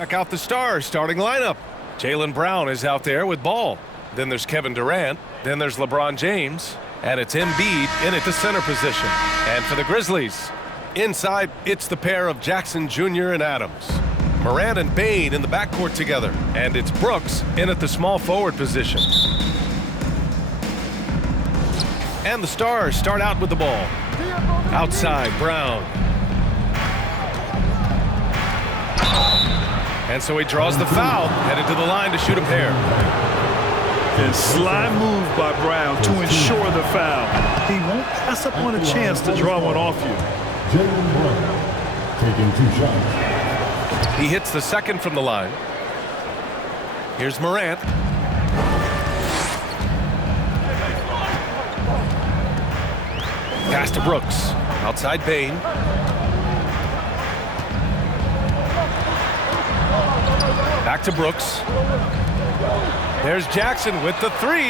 Back out the Stars starting lineup. Jaylen Brown is out there with ball. Then there's Kevin Durant. Then there's LeBron James. And it's Embiid in at the center position. And for the Grizzlies, inside, it's the pair of Jackson Jr. and Adams. Morant and Bane in the backcourt together. And it's Brooks in at the small forward position. And the Stars start out with the ball. Outside, Brown. And so he draws the foul, headed to the line to shoot a pair. And sly move by Brown to ensure the foul. He won't pass up on a chance to draw one off you. Jaylen Brown taking 2 shots. He hits the second from the line. Here's Morant. Pass to Brooks. Outside Bane. Back to Brooks. There's Jackson with the 3.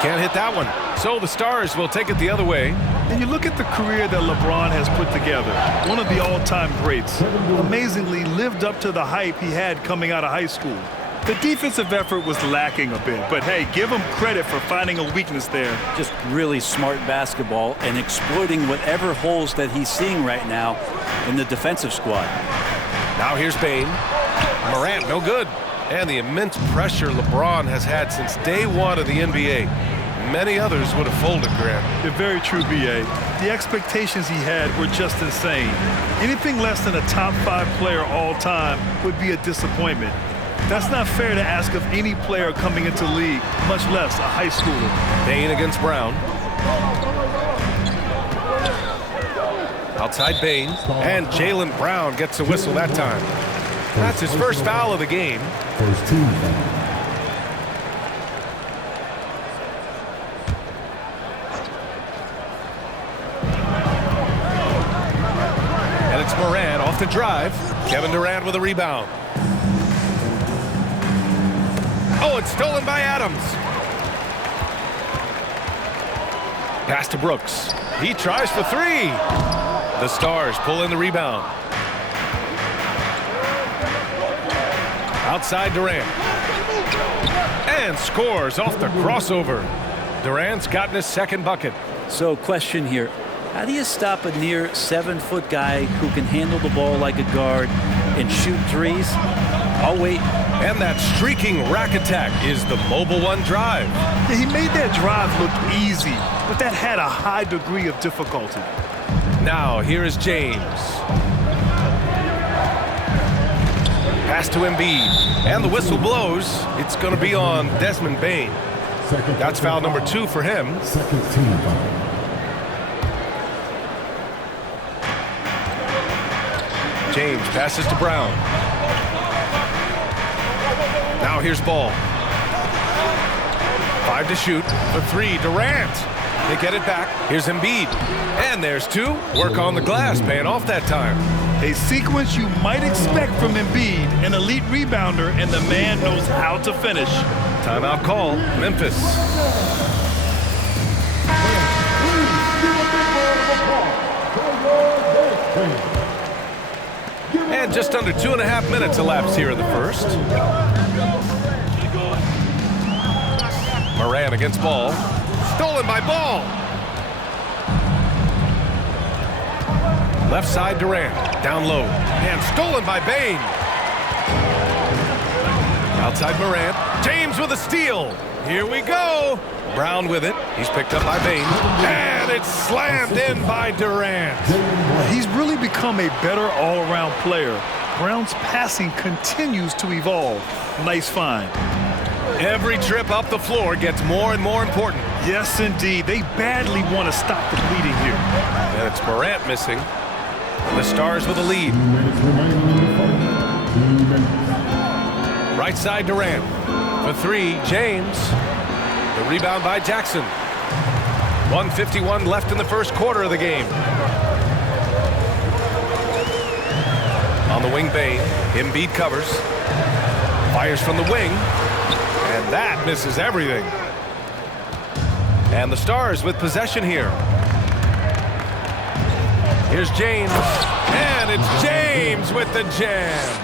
Can't hit that one. So the Stars will take it the other way. And you look at the career that LeBron has put together. One of the all-time greats. Amazingly lived up to the hype he had coming out of high school. The defensive effort was lacking a bit, but hey, give him credit for finding a weakness there. Just really smart basketball and exploiting whatever holes that he's seeing right now in the defensive squad. Now here's Bane. Morant, no good. And the immense pressure LeBron has had since day one of the NBA. Many others would have folded, Grant. You're very true, B.A. The expectations he had were just insane. Anything less than a top 5 player all time would be a disappointment. That's not fair to ask of any player coming into the league, much less a high schooler. Bane against Brown. Outside Bane. And Jaylen Brown gets a whistle that time. That's his first foul of the game. First team foul. And it's Morant off the drive. Kevin Durant with a rebound. Oh, it's stolen by Adams. Pass to Brooks. He tries for 3. The Stars pull in the rebound. Outside Durant. And scores off the crossover. Durant's gotten his second bucket. So question here. How do you stop a near 7-foot guy who can handle the ball like a guard and shoot threes? I'll wait. And that streaking rack attack is the Mobile One drive. Yeah, he made that drive look easy, but that had a high degree of difficulty. Now here is James. Pass to Embiid. And the whistle blows. It's going to be on Desmond Bane. That's foul number 2 for him. Second team foul. James passes to Brown. Now here's Ball. 5 to shoot. For 3, Durant. They get it back. Here's Embiid. And there's 2. Work on the glass, paying off that time. A sequence you might expect from Embiid, an elite rebounder, and the man knows how to finish. Timeout call, Memphis. And just under 2.5 minutes elapsed here in the first. Morant against Ball. Stolen by Ball. Left side Durant. Down low. And stolen by Bane. Outside Morant. James with a steal. Here we go. Brown with it. He's picked up by Bane. And it's slammed in by Durant. He's really become a better all-around player. Brown's passing continues to evolve. Nice find. Every trip up the floor gets more and more important. Yes, indeed. They badly want to stop the bleeding here. And it's Morant missing. The Stars with a lead. 2 minutes remaining in the fight. 2 minutes. Right side Durant. For 3, James. The rebound by Jackson. 1:51 left in the first quarter of the game. On the wing, Bane. Embiid covers. Fires from the wing. And that misses everything. And the Stars with possession here. Here's James. And it's James with the jam.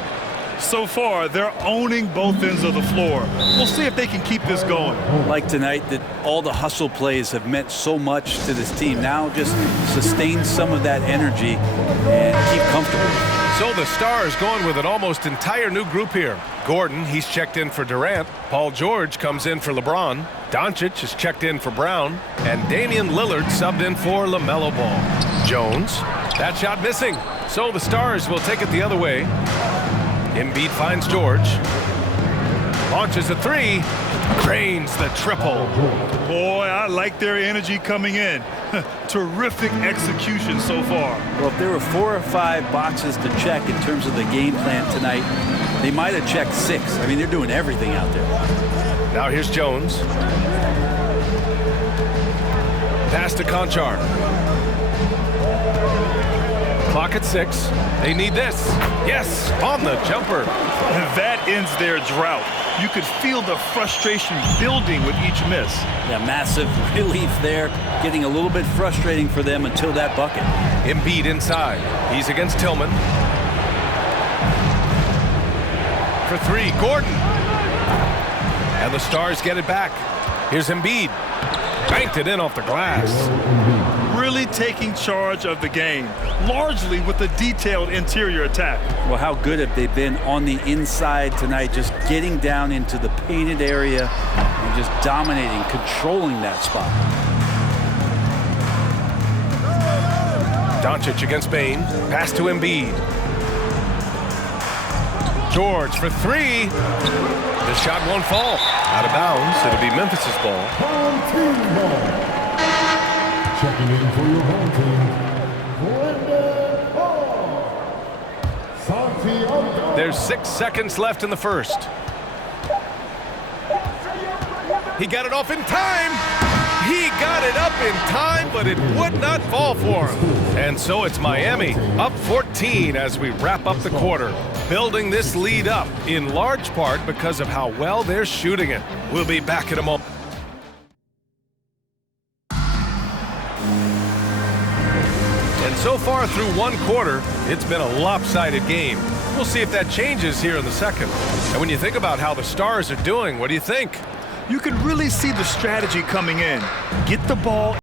So far, they're owning both ends of the floor. We'll see if they can keep this going. Like tonight, that all the hustle plays have meant so much to this team. Now just sustain some of that energy and keep comfortable. So the Stars going with an almost entire new group here. Gordon, he's checked in for Durant. Paul George comes in for LeBron. Doncic is checked in for Brown. And Damian Lillard subbed in for LaMelo Ball. Jones, that shot missing. So the Stars will take it the other way. Embiid finds George. Launches a three. Cranes the triple. Boy, I like their energy coming in. Terrific execution so far. Well, if there were 4 or 5 boxes to check in terms of the game plan tonight, they might have checked 6. I mean, they're doing everything out there. Now here's Jones. Pass to Conchar. Clock at 6. They need this. Yes, on the jumper. And that ends their drought. You could feel the frustration building with each miss. Yeah, massive relief there. Getting a little bit frustrating for them until that bucket. Embiid inside. He's against Tillman. For 3, Gordon. And the Stars get it back. Here's Embiid. Banked it in off the glass. Really taking charge of the game, largely with a detailed interior attack. Well, how good have they been on the inside tonight, just getting down into the painted area and just dominating, controlling that spot. Doncic against Bane. Pass to Embiid. George for 3. The shot won't fall. Out of bounds. It'll be Memphis's ball. Home team ball. Checking in for your home team, Brendan Hall. Santiago. There's 6 seconds left in the first. He got it off in time. He got it up in time, but it would not fall for him. And so it's Miami up 14 as we wrap up the quarter, building this lead up in large part because of how well they're shooting it. We'll be back in a moment. And so far through one quarter, it's been a lopsided game. We'll see if that changes here in the second. And when you think about how the Stars are doing, what do you think? You can really see the strategy coming in. Get the ball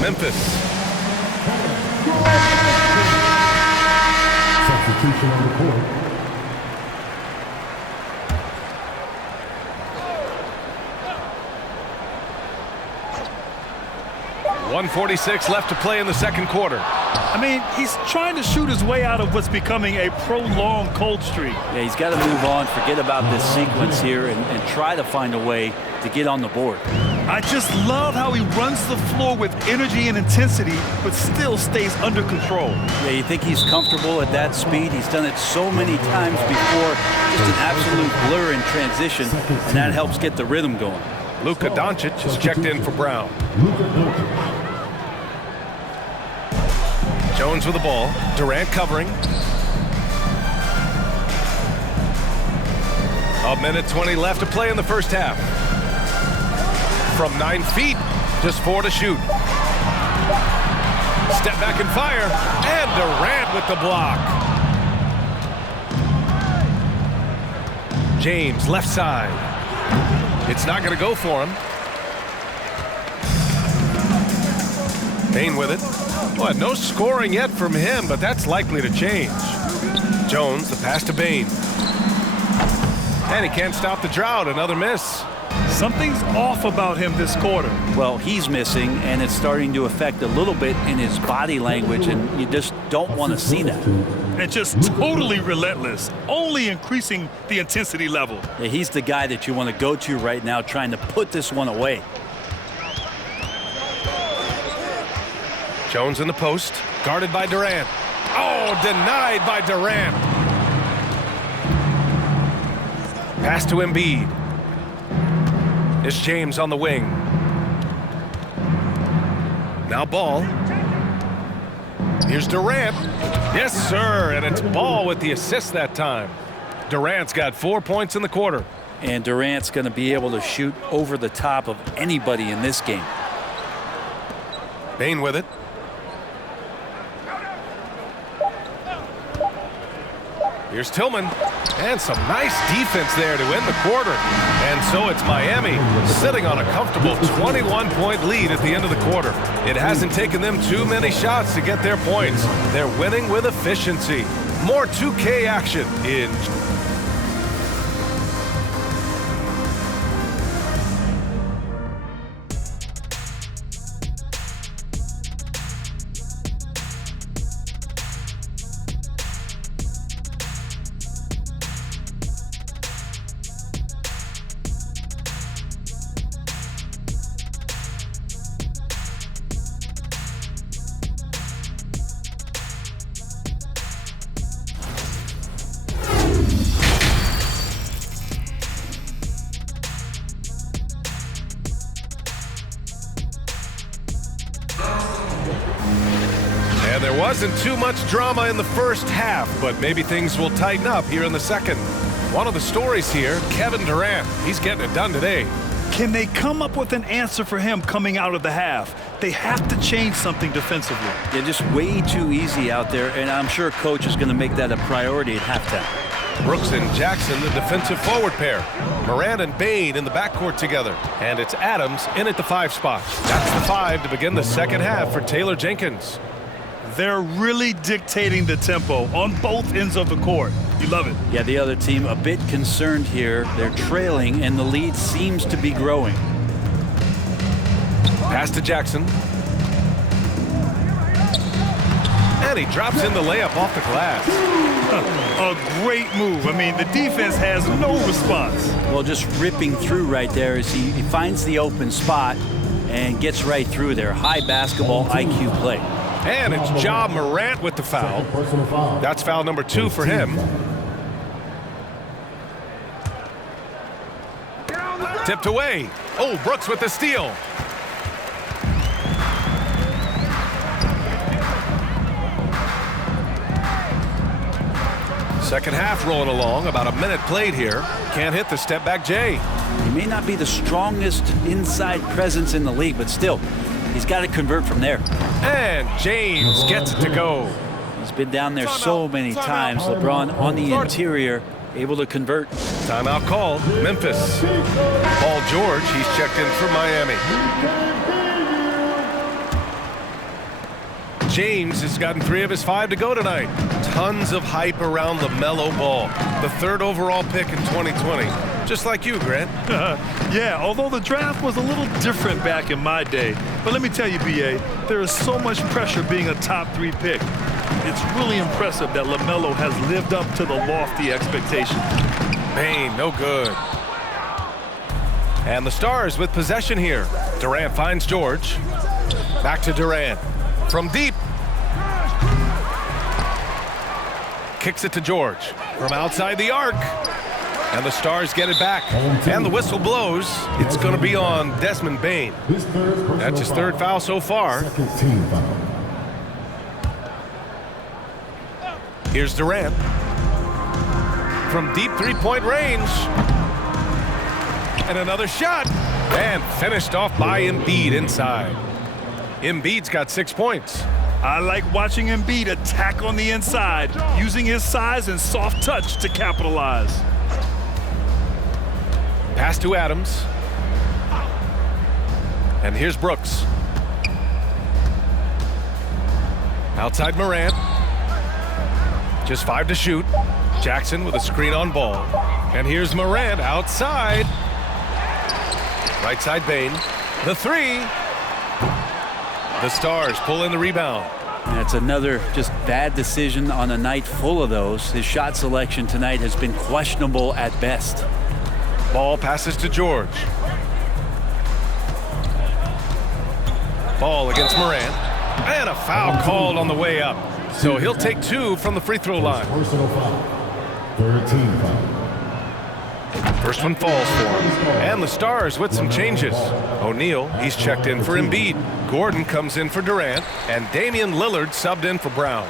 Memphis. Substitution on the court. 1:46 left to play in the second quarter. I mean, he's trying to shoot his way out of what's becoming a prolonged cold streak. Yeah, he's got to move on, forget about this sequence here, and try to find a way to get on the board. I just love how he runs the floor with energy and intensity, but still stays under control. Yeah, you think he's comfortable at that speed? He's done it so many times before. Just an absolute blur in transition, and that helps get the rhythm going. Luka Doncic is checked in for Brown. Jones with the ball. Durant covering. A minute 20 left to play in the first half. From 9 feet, just 4 to shoot. Step back and fire. And Durant with the block. James, left side. It's not going to go for him. Bane with it. Well, no scoring yet from him, but that's likely to change. Jones, the pass to Bane. And he can't stop the drought. Another miss. Something's off about him this quarter. Well, he's missing, and it's starting to affect a little bit in his body language, and you just don't want to see that. And just totally relentless, only increasing the intensity level. Yeah, he's the guy that you want to go to right now, trying to put this one away. Jones in the post, guarded by Durant. Oh, denied by Durant. Pass to Embiid. It's James on the wing. Now Ball. Here's Durant. Yes, sir, and it's Ball with the assist that time. Durant's got 4 points in the quarter. And Durant's going to be able to shoot over the top of anybody in this game. Bane with it. Here's Tillman, and some nice defense there to end the quarter. And so it's Miami sitting on a comfortable 21-point lead at the end of the quarter. It hasn't taken them too many shots to get their points. They're winning with efficiency. More 2K action in... And there wasn't too much drama in the first half, but maybe things will tighten up here in the second. One of the stories here, Kevin Durant. He's getting it done today. Can they come up with an answer for him coming out of the half? They have to change something defensively. They're just way too easy out there, and I'm sure coach is going to make that a priority at halftime. Brooks and Jackson, the defensive forward pair. Morant and Bane in the backcourt together. And it's Adams in at the 5 spot. That's the 5 to begin the second half for Taylor Jenkins. They're really dictating the tempo on both ends of the court. You love it. Yeah, the other team a bit concerned here. They're trailing, and the lead seems to be growing. Pass to Jackson. And he drops in the layup off the glass. A great move. I mean, the defense has no response. Well, just ripping through right there as he finds the open spot and gets right through there. High basketball IQ play. And it's Ja Morant with the foul. That's foul number 2 for him. Tipped away. Oh, Brooks with the steal. Second half rolling along. About a minute played here. Can't hit the step back Jay. He may not be the strongest inside presence in the league, but still, he's got to convert from there. And James gets it to go. He's been down there so many times. LeBron on the interior, able to convert. Timeout called. Memphis. Paul George, he's checked in for Miami. James has gotten 3 of his 5 to go tonight. Tons of hype around LaMelo Ball, the 3rd overall pick in 2020. Just like you, Grant. Yeah, although the draft was a little different back in my day. But let me tell you, B.A., there is so much pressure being a top 3 pick. It's really impressive that LaMelo has lived up to the lofty expectations. Bane, no good. And the Stars with possession here. Durant finds George. Back to Durant. From deep. Kicks it to George. From outside the arc. And the Stars get it back. And the whistle blows. It's going to be on Desmond Bane. That's his 3rd foul so far. Team foul. Here's Durant. From deep 3-point range. And another shot. And finished off by Embiid inside. Embiid's got 6 points. I like watching Embiid attack on the inside, using his size and soft touch to capitalize. Pass to Adams. And here's Brooks. Outside Morant. Just 5 to shoot. Jackson with a screen on Ball. And here's Morant outside. Right side Bane. The 3. The Stars pull in the rebound. That's another just bad decision on a night full of those. His shot selection tonight has been questionable at best. Ball passes to George. Ball against Morant. And a foul called on the way up. So he'll take 2 from the free throw line. Personal foul. 3rd team foul. First one falls for him. And the Stars with some changes. O'Neal, he's checked in for Embiid. Gordon comes in for Durant. And Damian Lillard subbed in for Brown.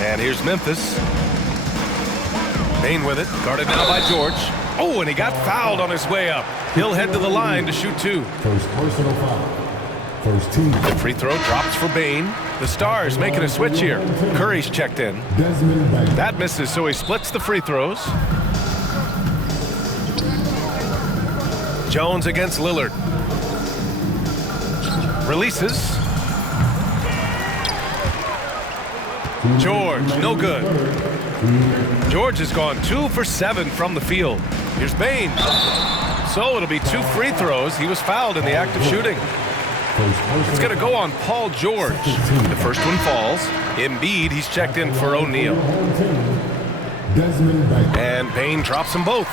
And here's Memphis. Bane with it. Guarded now by George. Oh, and he got fouled on his way up. He'll head to the line to shoot 2. First personal foul. 1st team. The free throw drops for Bane. The Stars making a switch here. Curry's checked in. Desmond Bane. That misses, so he splits the free throws. Jones against Lillard. Releases. George, no good. George has gone 2 for 7 from the field. Here's Bane. So it'll be 2 free throws. He was fouled in the act of shooting. It's going to go on Paul George. The first one falls. Embiid, he's checked in for O'Neal. Desmond Bane. And Bane drops them both.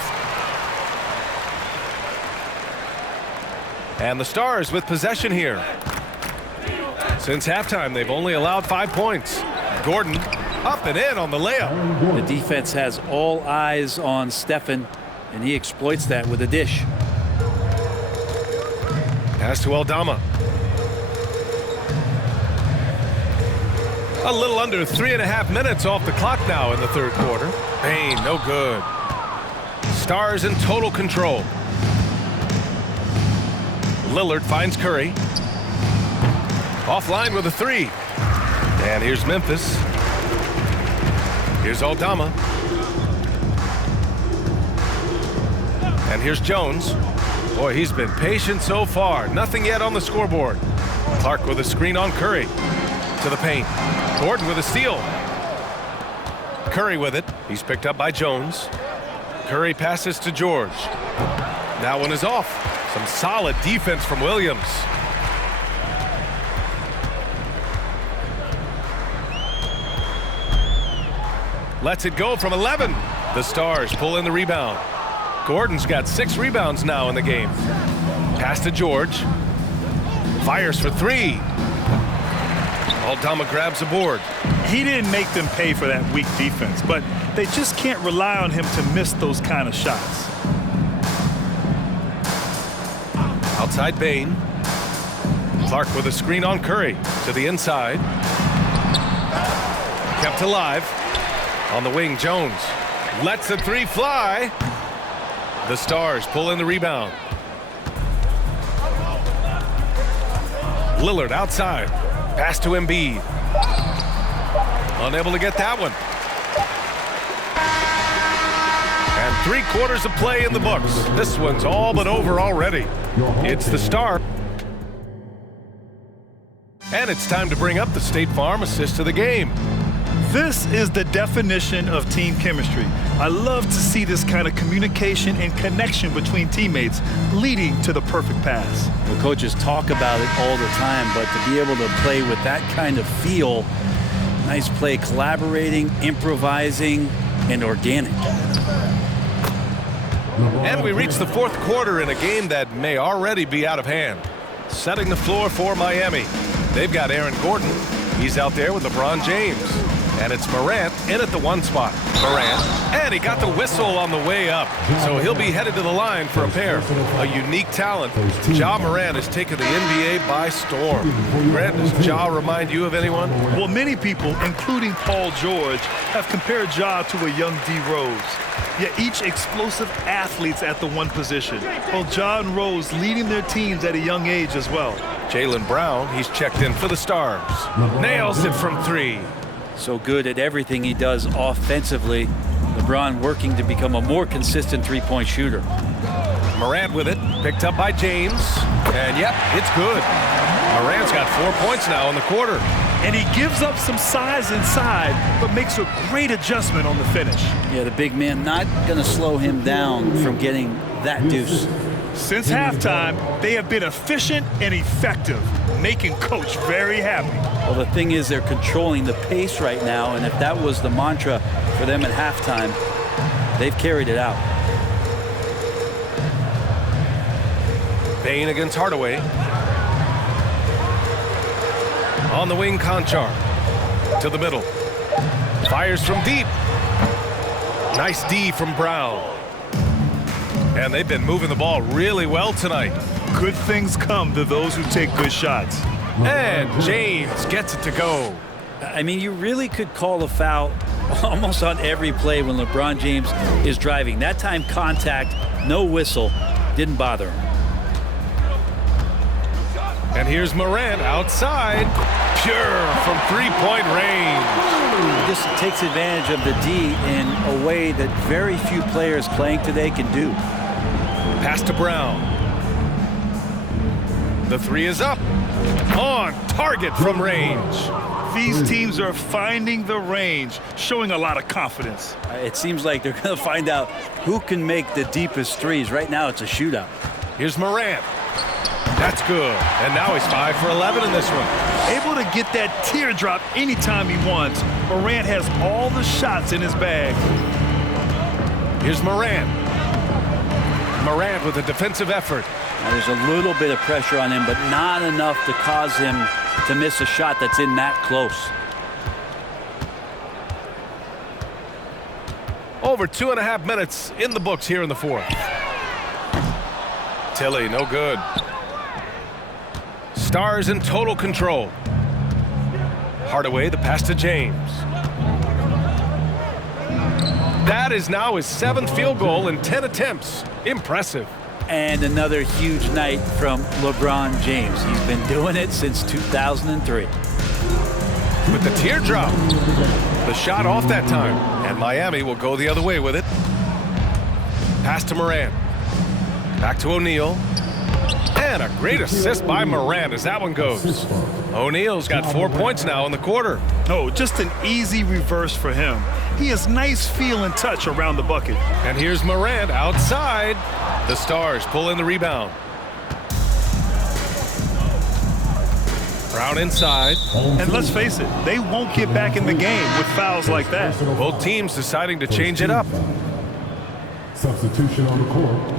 And the Stars with possession here. Since halftime, they've only allowed 5 points. Gordon up and in on the layup. The defense has all eyes on Stephen, and he exploits that with a dish. Pass to Aldama. A little under 3.5 minutes off the clock now in the 3rd quarter. Bane, no good. Stars in total control. Lillard finds Curry. Offline with a 3. And here's Memphis. Here's Aldama. And here's Jones. Boy, he's been patient so far. Nothing yet on the scoreboard. Clark with a screen on Curry. To the paint. Gordon with a steal. Curry with it. He's picked up by Jones. Curry passes to George. That one is off. Some solid defense from Williams. Lets it go from 11. The Stars pull in the rebound. Gordon's got 6 rebounds now in the game. Pass to George. Fires for 3. Aldama grabs a board. He didn't make them pay for that weak defense, but they just can't rely on him to miss those kind of shots. Outside Bane. Clark with a screen on Curry. To the inside. Kept alive. On the wing, Jones. Lets the 3 fly. The Stars pull in the rebound. Lillard outside. Pass to Embiid. Unable to get that one. And 3/4 of play in the books. This one's all but over already. It's the Star. And it's time to bring up the State Farm assist of the game. This is the definition of team chemistry. I love to see this kind of communication and connection between teammates leading to the perfect pass. The coaches talk about it all the time, but to be able to play with that kind of feel, nice play, collaborating, improvising, and organic. And we reach the fourth quarter in a game that may already be out of hand. Setting the floor for Miami. They've got Aaron Gordon. He's out there with LeBron James. And it's Morant in at the 1 spot. Morant, and he got the whistle on the way up. So he'll be headed to the line for a pair. A unique talent. Ja Morant has taken the NBA by storm. Grant, does Ja remind you of anyone? Well, many people, including Paul George, have compared Ja to a young D. Rose. Yet each explosive athletes at the one position. Well, Ja and Rose leading their teams at a young age as well. Jaylen Brown, he's checked in for the Stars. Nails it from 3. So good at everything he does offensively. LeBron working to become a more consistent three-point shooter. Morant with it, picked up by James. And yep, it's good. Morant's got 4 points now in the quarter. And he gives up some size inside, but makes a great adjustment on the finish. Yeah, the big man not going to slow him down from getting that deuce. Since halftime, they have been efficient and effective, making Coach very happy. Well, the thing is they're controlling the pace right now, and if that was the mantra for them at halftime, they've carried it out. Bane against Hardaway. On the wing, Conchar. To the middle. Fires from deep. Nice D from Brown. And they've been moving the ball really well tonight. Good things come to those who take good shots. And James gets it to go. I mean, you really could call a foul almost on every play when LeBron James is driving. That time contact, no whistle, didn't bother him. And here's Morant outside. Pure from three-point range. He just takes advantage of the D in a way that very few players playing today can do. Pass to Brown. The 3 is up. On target from range. These teams are finding the range, showing a lot of confidence. It seems like they're going to find out who can make the deepest threes. Right now, it's a shootout. Here's Morant. That's good. And now he's 5 for 11 in this one. Able to get that teardrop anytime he wants. Morant has all the shots in his bag. Here's Morant. Morant with a defensive effort. Now, there's a little bit of pressure on him, but not enough to cause him to miss a shot that's in that close. Over 2.5 minutes in the books here in the fourth. Tilly, no good. Stars in total control. Hardaway, the pass to James. That is now his 7th field goal in 10 attempts. Impressive. And another huge night from LeBron James. He's been doing it since 2003. With the teardrop. The shot off that time. And Miami will go the other way with it. Pass to Morant. Back to O'Neal. And a great assist by Morant as that one goes. O'Neal's got 4 points now in the quarter. Oh, just an easy reverse for him. He has nice feel and touch around the bucket. And here's Morant outside. The Stars pull in the rebound. Brown inside. And let's face it, they won't get back in the game with fouls like that. Both teams deciding to change it up. Substitution on the court.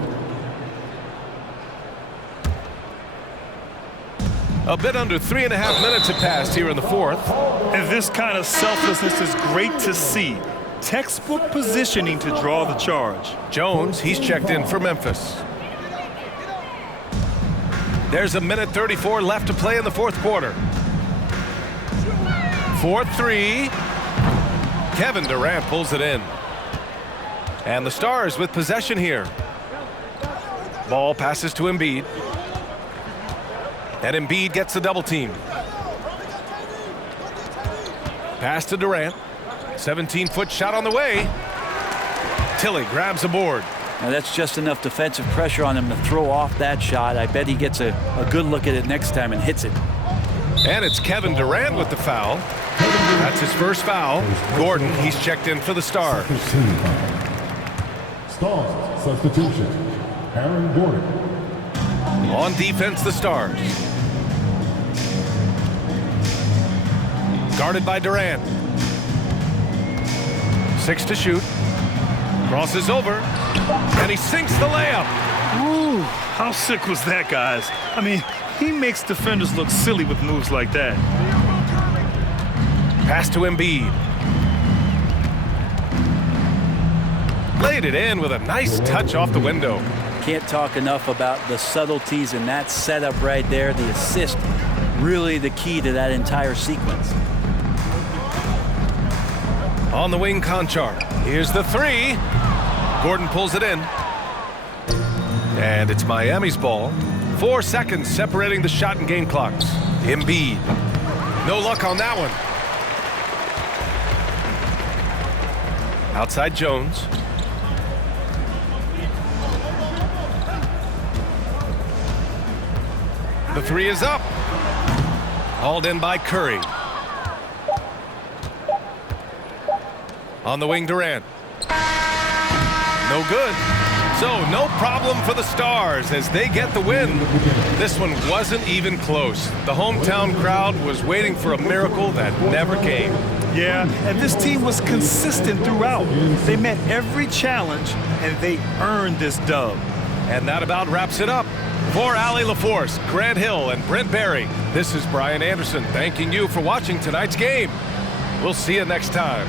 A bit under 3.5 minutes have passed here in the fourth. And this kind of selflessness is great to see. Textbook positioning to draw the charge. Jones, he's checked in for Memphis. There's 1:34 left to play in the fourth quarter. 4-3. Kevin Durant pulls it in. And the Stars with possession here. Ball passes to Embiid. And Embiid gets the double team. Pass to Durant. 17-foot shot on the way. Tilly grabs a board. Now that's just enough defensive pressure on him to throw off that shot. I bet he gets a good look at it next time and hits it. And it's Kevin Durant with the foul. That's his first foul. Gordon, he's checked in for the Stars. Stars substitution. Aaron Gordon. On defense, the Stars. Guarded by Durant. 6 to shoot. Crosses over. And he sinks the layup. Ooh, how sick was that, guys? I mean, he makes defenders look silly with moves like that. Pass to Embiid. Laid it in with a nice touch off the window. Can't talk enough about the subtleties in that setup right there. The assist, really the key to that entire sequence. On the wing, Conchar. Here's the 3. Gordon pulls it in. And it's Miami's ball. 4 seconds separating the shot and game clocks. Embiid. No luck on that one. Outside Jones. The 3 is up. Hauled in by Curry. On the wing, Durant. No good. So no problem for the Stars as they get the win. This one wasn't even close. The hometown crowd was waiting for a miracle that never came. Yeah, and this team was consistent throughout. They met every challenge, and they earned this dub. And that about wraps it up. For Allie LaForce, Grant Hill, and Brent Barry, this is Brian Anderson thanking you for watching tonight's game. We'll see you next time.